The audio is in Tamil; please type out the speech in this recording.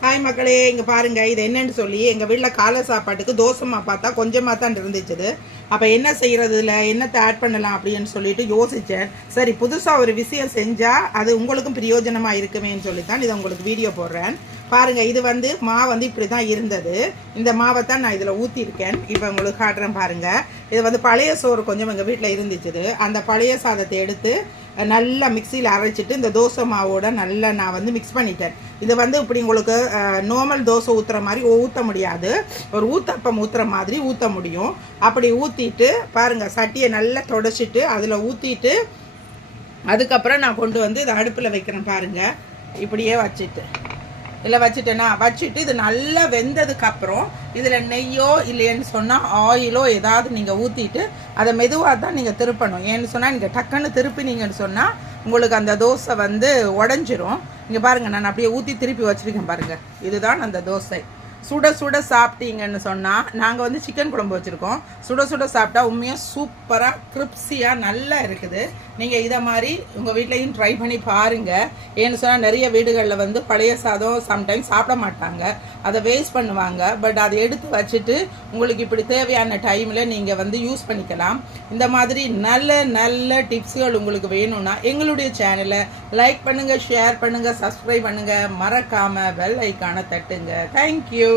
ஹாய் மக்களே, இங்கே பாருங்கள். இது என்னன்னு சொல்லி எங்கள் வீட்டில் காலை சாப்பாட்டுக்கு தோசைமா பார்த்தா கொஞ்சமாக தான் இருந்துச்சு. அப்போ என்ன செய்கிறதுல என்னத்தை ஆட் பண்ணலாம் அப்படின்னு சொல்லிட்டு யோசித்தேன். சரி, புதுசாக ஒரு விஷயம் செஞ்சால் அது உங்களுக்கும் பிரயோஜனமாக இருக்குமேன்னு சொல்லித்தான் இதை உங்களுக்கு வீடியோ போடுறேன். பாருங்கள், இது மாவு இப்படி தான் இருந்தது. இந்த மாவை தான் நான் இதில் ஊற்றிருக்கேன். இப்போ உங்களுக்கு காட்டுறேன் பாருங்கள். இது பழைய சோறு கொஞ்சம் எங்கள் வீட்டில் இருந்துச்சு. அந்த பழைய சாதத்தை எடுத்து நல்லா மிக்சியில் அரைச்சிட்டு இந்த தோசை மாவோட நல்லா நான் மிக்ஸ் பண்ணிட்டேன். இது இப்படி உங்களுக்கு நார்மல் தோசை ஊற்றுற மாதிரி ஊற்ற முடியாது, ஒரு ஊத்தப்பம் ஊற்றுற மாதிரி ஊற்ற முடியும். அப்படி ஊற்றிட்டு பாருங்கள், சட்டியை நல்லா தொடச்சிட்டு அதில் ஊற்றிட்டு அதுக்கப்புறம் நான் கொண்டு இதை அடுப்பில் வைக்கிறேன். பாருங்கள், இப்படியே வச்சுட்டு இதில் வச்சுட்டு இது நல்லா வெந்ததுக்கப்புறம் இதில் நெய்யோ இல்லைன்னு சொன்னால் ஆயிலோ ஏதாவது நீங்கள் ஊற்றிட்டு அதை மெதுவாக தான் நீங்கள் திருப்பணும். ஏன்னு சொன்னால் நீங்கள் டக்குன்னு திருப்பினீங்கன்னு சொன்னால் உங்களுக்கு அந்த தோசை உடஞ்சிரும். இங்கே பாருங்கள், நான் அப்படியே ஊற்றி திருப்பி வச்சுருக்கேன் பாருங்கள். இதுதான் அந்த தோசை. சுட சுட சாப்பிட்டீங்கன்னு சொன்னால், நாங்கள் சிக்கன் குழம்பு வச்சுருக்கோம். சுட சுட சாப்பிட்டா உண்மையாக சூப்பராக கிரிப்ஸியாக நல்லா இருக்குது. நீங்கள் இதை மாதிரி உங்கள் வீட்லேயும் ட்ரை பண்ணி பாருங்கள். ஏன்னு சொன்னால் நிறைய வீடுகளில் பழைய சாதம் சம்டைம்ஸ் சாப்பிட மாட்டாங்க, அதை வேஸ்ட் பண்ணுவாங்க. பட் அதை எடுத்து வச்சுட்டு உங்களுக்கு இப்படி தேவையான டைமில் நீங்கள் யூஸ் பண்ணிக்கலாம். இந்த மாதிரி நல்ல நல்ல டிப்ஸுகள் உங்களுக்கு வேணும்னா எங்களுடைய சேனலை லைக் பண்ணுங்கள், ஷேர் பண்ணுங்கள், சப்ஸ்கிரைப் பண்ணுங்கள், மறக்காமல் பெல் ஐக்கானை தட்டுங்க. தேங்க்யூ.